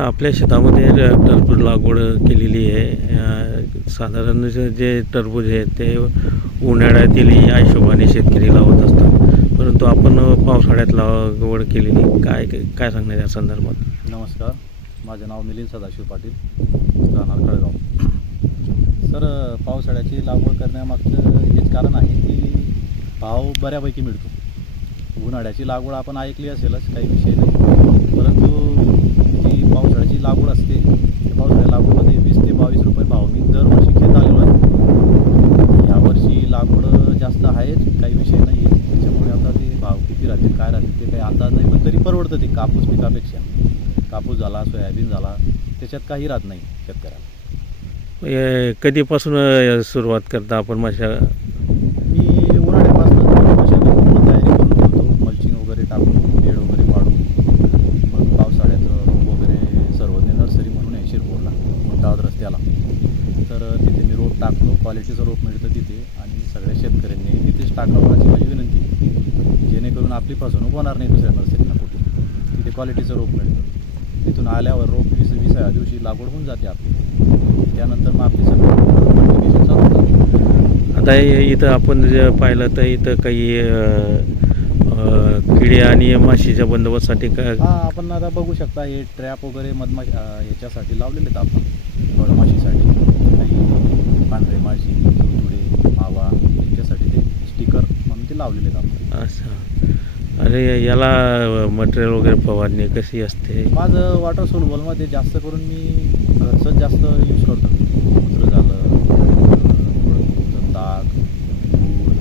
आपल्या शेतामध्ये टरबूज लागवड केलेली आहे. साधारण जे टरबूज आहे ते उन्हाळ्यातील या हिशोबाने शेतकरी लावत असतात, परंतु आपण पावसाळ्यात लागवड केलेली काय काय सांगणार या संदर्भात? नमस्कार, माझे नाव मिलिंद सदाशिव पाटील, राहणार कळगाव. सर, पावसाळ्याची लागवड करण्यामागचं हेच कारण आहे की भाव बऱ्यापैकी मिळतो. उन्हाळ्याची लागवड आपण ऐकली असेलच, काही विषय नाही, परंतु जी पावसाळ्याची लागवड असते त्या पावसाळ्या लागवडमध्ये 20 ते 22 रुपये भाव मी दरवर्षी घेत आलेलो आहे. यावर्षी लागवड जास्त आहेच, काही विषय नाही आहे. त्याच्यामुळे आता ते भाव किती राहतील काय राहतील ते काही अंदाज नाही, पण तरी परवडतं ते कापूस पिकापेक्षा. कापूस झाला, सोयाबीन झाला, त्याच्यात काही राहत नाही शेतकऱ्याला. कधीपासून सुरुवात करता आपण माशा? मी उन्हाळ्यापासून मशागत पूर्ण तयारी करून ठेवतो, मल्चिंग वगैरे टाकून, बेड वगैरे पाडून. मग पावसाळ्याचं रोप वगैरे सर्वज्ञ नर्सरी म्हणून आहे शिरपूरला, मोठावत रस्त्याला, तर तिथे मी रोप टाकतो. क्वालिटीचं रोप मिळतं तिथे, आणि सगळ्या शेतकऱ्यांनी तिथेच टाकावं अशी माझी विनंती आहे, जेणेकरून आपली फसवणूक होणार नाही दुसऱ्या नर्सरीला कुठे. तिथे क्वालिटीचं रोप मिळतं. तिथून आल्यावर रोप 20-20व्या दिवशी लागवड होऊन जाते आपली. त्यानंतर मग आपली सगळं कल्टिव्हेशन चालू होतं. आता इथं आपण जे पाहिलं तर इथं काही किडे आणि माशीच्या बंदोबस्तासाठी काय? हां, आपण आता बघू शकता, हे ट्रॅप वगैरे याच्यासाठी लावलेले आहेत आपण, फळमाशीसाठी. काही पांढरे माशी, तुडतुडे, मावा यांच्यासाठी ते स्टिकर म्हणून ते लावलेले आहेत आपण. अच्छा. अरे, याला मटेरियल वगैरे फवारणी कशी असते? माझं वॉटर सोल्युबलमध्ये जास्त करून मी घरचंच जास्त यूज करतो. मूत्र झालं, तुमचं ताक, दूध,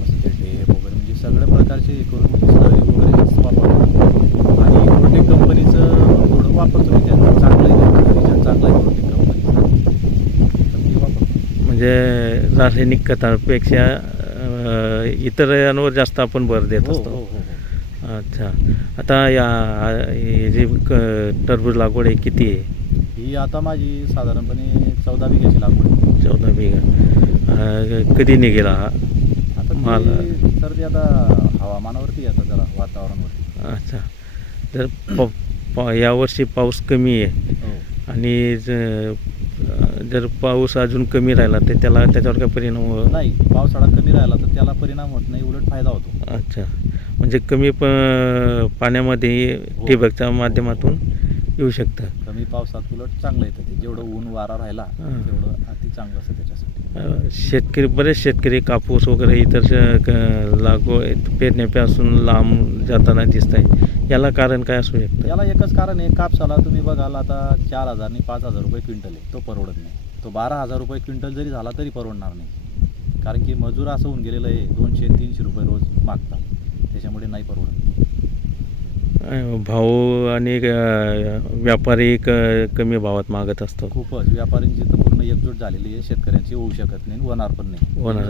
मस्त टेप वगैरे, म्हणजे सगळ्या प्रकारचे हे करून मी स्लरी वगैरे जास्त वापरतो. आणि प्रोटेक कंपनीचं थोडं वापरतो मी, त्यांचं चांगलं आहे, रिझल्ट चांगला आहे प्रोटेक कंपनीचा, तर मी वापरतो. म्हणजे रासायनिक खतांपेक्षा इतर यांवर जास्त आपण भर देत हो असतो. हो हो हो. अच्छा. आता हे जी टरबूज लागवड आहे किती आहे? ही आता माझी साधारणपणे 14 बिघ्याची लागवड आहे. 14 बिघा. कधी निघेल हा आता माल? तर ते आता हवामानावरती आता जरा वातावरणावरती. अच्छा. जर यावर्षी पाऊस कमी आहे हो. आणि जर पाऊस अजून कमी राहिला तर त्याच्यावर काय परिणाम? नाही, पावसाळा कमी राहिला तर त्याला परिणाम होत नाही, उलट फायदा होतो. अच्छा. म्हणजे कमी पाण्यामध्ये हो. ठिबकच्या माध्यमातून येऊ शकतं. कमी पावसात उलट चांगलं येतं ते. जेवढं ऊन वारा राहिला तेवढं अति चांगलं असतं त्याच्यासाठी. बरेच शेतकरी कापूस वगैरे इतर लागवड पेरण्यापासून लांब जाताना दिसत आहे. याला कारण काय असू शकतं? याला एकच कारण आहे, कापसाला तुम्ही बघाल आता 4,000 आणि 5,000 रुपये क्विंटल आहे, तो परवडत नाही. तो 12,000 रुपये क्विंटल जरी झाला तरी परवडणार नाही, कारण की मजूर असं होऊन गेलेलं आहे, 200-300 रुपये रोज मागतात, त्याच्यामुळे नाही परवडत. भाव आणि व्यापारी कमी भावात मागत असतो. खूपच व्यापाऱ्यांची तर पूर्ण एकजूट झालेली आहे, शेतकऱ्यांची होऊ शकत नाही, होणार पण नाही. होणार.